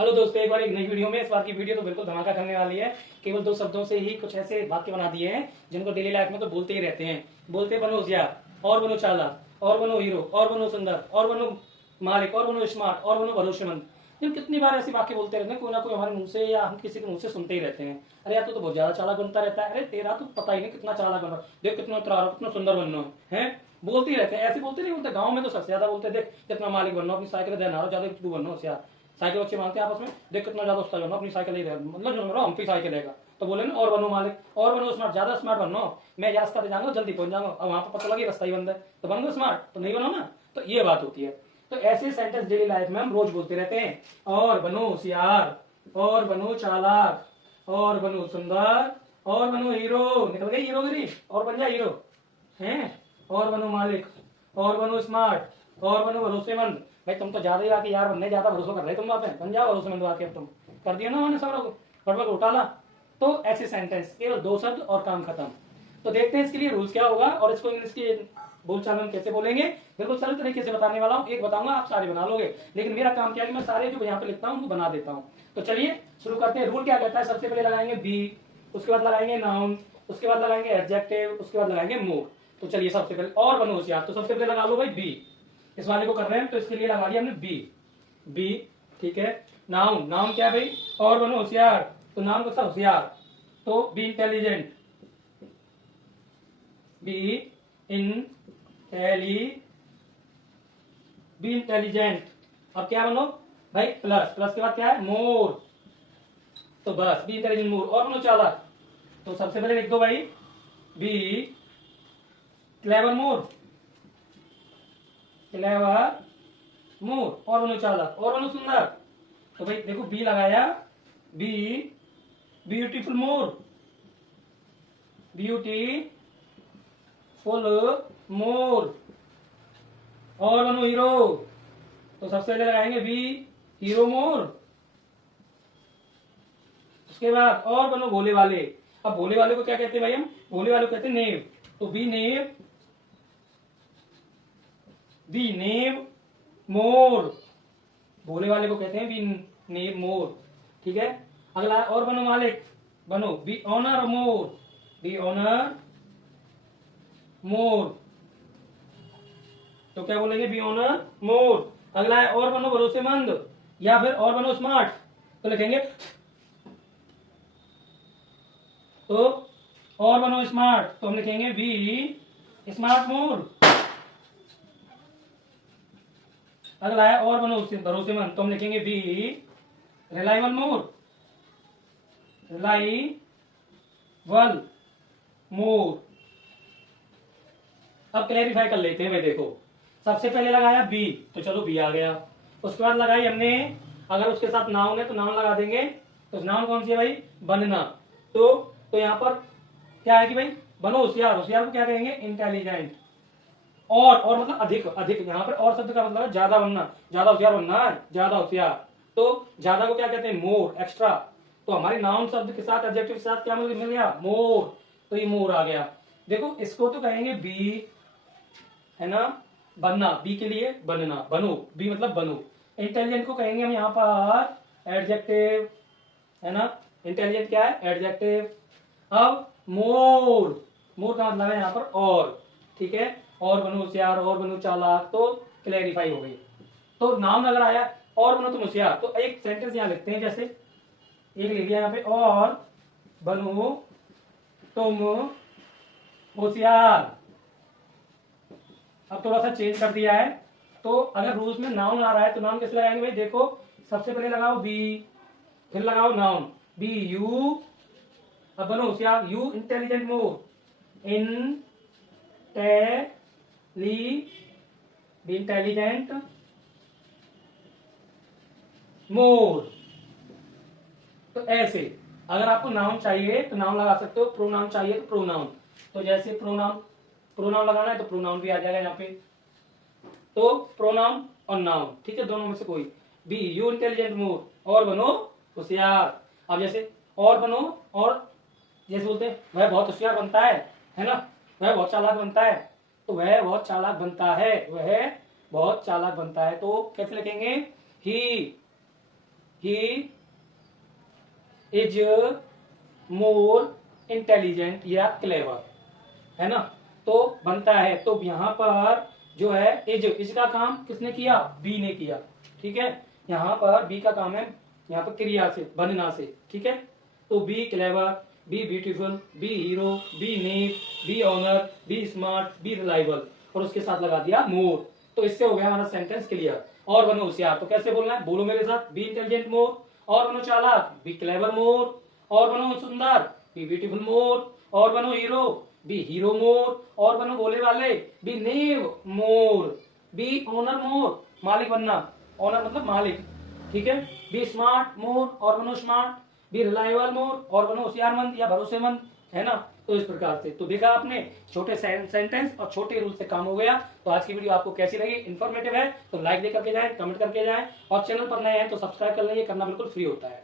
Hello दोस्तों, एक बार एक नई वीडियो में। इस बार की वीडियो तो बिल्कुल धमाका करने वाली है। केवल दो शब्दों से ही कुछ ऐसे वाक्य बना दिए हैं जिनको डेली लाइफ में तो बोलते ही रहते हैं। बोलते बनो होशियार, और बनो चालाक, और बनो हीरो, और बनो सुंदर, और बनो मालिक, और बनो स्मार्ट, और बनो भरोसेमंद। हम कितनी बार ऐसे वाक्य बोलते रहते हैं, कोई ना कोई हमारे मुंह से या हम किसी के मुंह से सुनते ही रहते हैं। अरे यार, तू तो बहुत ज्यादा चालाक बनता रहता है। अरे तेरा तो पता ही नहीं कितना चालाक बन रहा है। देख कितना उतरा, कितना सुंदर बनना है। बोलते ही रहते हैं, ऐसे बोलते नहीं बोलते। गाँव में तो सबसे ज्यादा बोलते हैं, देख कितना मालिक बनना, अपनी साइकिल देना, ज्यादा तू बनना होशियार। साइकिल बच्चे मांगते हैं आपस में, देख कितना ज्यादा उस्ताद बनो, अपनी साइकिल ही मतलब जो हम पे साइकिल लेगा। तो बोले ना, और बनो मालिक, और बनो स्मार्ट, ज्यादा स्मार्ट बनो। मैं ये रास्ता पे जाऊंगा, जल्दी पहुंच जाऊंगा। अब वहां पर पता लगे रास्ता ही बंद है, तो बन गो स्मार्ट, तो नहीं बनो ना। तो ये बात होती है। तो ऐसे सेंटेंस डेली लाइफ में हम रोज बोलते रहते हैं। और बनो होशियार, और बनो चालाक, और बनो सुंदर, और बनो हीरो। निकल गई हीरोगिरी, और बन जा हीरो हैं। और बनो मालिक, और बनो स्मार्ट, और बनो भरोसेमंद। भाई तुम तो ज्यादा ही आके यार बनने ज्यादा भरोसा कर रहे तुम वहां पे। बन जाओ भरोसेमंद आके। अब तुम कर दिया ना उन्होंने सब गड़बड़ घोटाला। तो ऐसे सेंटेंस केवल दो शब्द और काम खत्म। तो देखते हैं इसके लिए रूल्स क्या होगा और इसको इंग्लिश की बोलचाल में कैसे बोलेंगे। बिल्कुल सरल तरीके से बताने वाला हूँ। एक बताऊंगा, आप सारे बना लोगे। लेकिन मेरा काम क्या है कि मैं सारे जो यहाँ पे लिखता हूँ उनको बना देता हूँ। तो चलिए शुरू करते हैं। रूल क्या कहता है, सबसे पहले लगाएंगे बी, उसके बाद लगाएंगे नाउन, उसके बाद लगाएंगे एडजेक्टिव, उसके बाद लगाएंगे मोर। तो चलिए सबसे पहले और बनो होशियार, तो सबसे पहले लगा लो भाई बी। इस वाले को कर रहे हैं तो इसके लिए लगा दिया हमने बी। बी ठीक है। नाउन, नाउन क्या है भाई, और बनो होशियार, तो नाउन को होशियार, तो be intelligent. Be be intelligent. अब क्या बनो भाई, प्लस, प्लस के बाद क्या है, मोर। तो बस बी इंटेलिजेंट मोर। और बनो चालाक, तो सबसे पहले लिख दो भाई बी क्लेवर मोर, क्लेवर मोर। और बनो चालाक, और बनो सुंदर। तो भाई देखो बी लगाया, बी ब्यूटीफुल मोर, ब्यूटीफुल मोर। और बनो हीरो, तो सबसे पहले लगाएंगे बी हीरो मोर। उसके बाद और बनो भोले वाले। अब भोले वाले को क्या कहते हैं भाई, हम भोले वाले को कहते हैं नेव। तो बी नेव मोर। भोले वाले को कहते हैं बी नेव मोर। ठीक है। अगला है और बनो मालिक, बनो बी ऑनर मोर, बी ऑनर मोर। तो क्या बोलेंगे, बी ऑनर मोर। अगला है और बनो भरोसेमंद या फिर और बनो स्मार्ट। तो लिखेंगे तो और बनो स्मार्ट, तो हम लिखेंगे बी स्मार्ट मोर। अगला है और बनो भरोसेमंद, तो हम लिखेंगे बी रिलायबल मोर, रिलायबल मोर। अब क्लैरिफाई कर लेते हैं भाई। देखो सबसे पहले लगाया बी, तो चलो बी आ गया। उसके बाद लगाई हमने, अगर उसके साथ नाउन है तो नाउन लगा देंगे। तो नाउन कौन सी है भाई, बनना। तो यहाँ पर क्या है कि भाई बनो होशियार, होशियार को क्या कहेंगे, इंटेलिजेंट। और मतलब अधिक, अधिक। यहाँ पर और शब्द का मतलब है ज्यादा बनना, ज्यादा होशियार बनना, ज्यादा होशियार। तो ज्यादा को क्या कहते हैं, मोर, एक्स्ट्रा। तो हमारे नाउन शब्द के साथ एडजेक्टिव के साथ क्या मिल गया, मोर। तो ये मोर आ गया। देखो इसको तो कहेंगे बी, है ना, बनना। बी के लिए बनना, बनो, बी मतलब बनो। इंटेलिजेंट को कहेंगे हम यहाँ पर एडजेक्टिव, है ना। इंटेलिजेंट क्या है, एडजेक्टिव। अब मोर, मोर का मतलब है यहाँ पर और। ठीक है। और बनो होशियार, और बनो चालाक, तो क्लैरिफाई हो गई। तो नाउन अगर आया और बनो तुम होशियार, तो एक सेंटेंस यहाँ लिखते हैं। जैसे एक लिख दिया यहाँ पे, और बनो तुम होशियार। अब थोड़ा सा चेंज कर दिया है। तो अगर रूल्स में नाउन आ रहा है तो नाउन कैसे लगाएंगे भाई, देखो सबसे पहले लगाओ बी, फिर लगाओ नाउन बी यू। अब बनो होशियार, यू इंटेलिजेंट मोर, इंटेलिजेंट मोर। तो ऐसे अगर आपको नाउन चाहिए तो नाउन लगा सकते हो, प्रोनाउन चाहिए तो प्रोनाउन। तो जैसे प्रोनाउन लगाना है तो प्रोनाउन भी आ जाएगा यहाँ पे। तो प्रोनाउन और नाउन, ठीक है, दोनों में से कोई। बी यू इंटेलिजेंट मोर, और बनो होशियार। अब जैसे और बनो, और जैसे बोलते हैं वह बहुत होशियार बनता है ना, वह बहुत चालाक बनता है। तो वह बहुत चालाक बनता है, वह बहुत चालाक बनता है। तो कैसे लिखेंगे, ही ही इज मोर इंटेलिजेंट या क्लेवर, है ना। तो बनता है, तो यहाँ पर जो है इज का काम किसने किया, बी ने किया, ठीक है। यहाँ पर बी का काम है, यहाँ पर क्रिया से, बनना से, ठीक है। तो be clever, be beautiful, be hero, be neat, be honour, be smart, be reliable, और उसके साथ लगा दिया मोर। तो इससे हो गया हमारा सेंटेंस क्लियर। और बनो होशियार, तो कैसे बोलना है, बोलो मेरे साथ, बी इंटेलिजेंट मोर, और बनो चालाक, बी क्लेवर मोर, और बनो सुंदर, बी ब्यूटीफुल मोर, और बनो हीरो, बी हीरो मोर, और बनो बोले वाले, बी नेव मोर, बी ओनर मोर, मालिक बनना, ओनर मतलब मालिक, ठीक है। बी स्मार्ट मोर, और बनो स्मार्ट, बी रिलायबल मोर, और बनो होशियारमंद या भरोसेमंद, है ना। तो इस प्रकार से तो देखा आपने, छोटे सेंटेंस और छोटे रूल से काम हो गया। तो आज की वीडियो आपको कैसी लगी, इन्फॉर्मेटिव है तो लाइक दे करके जाएं, कमेंट करके जाएं, और चैनल पर नए हैं तो सब्सक्राइब कर लें, ये करना बिल्कुल फ्री होता है।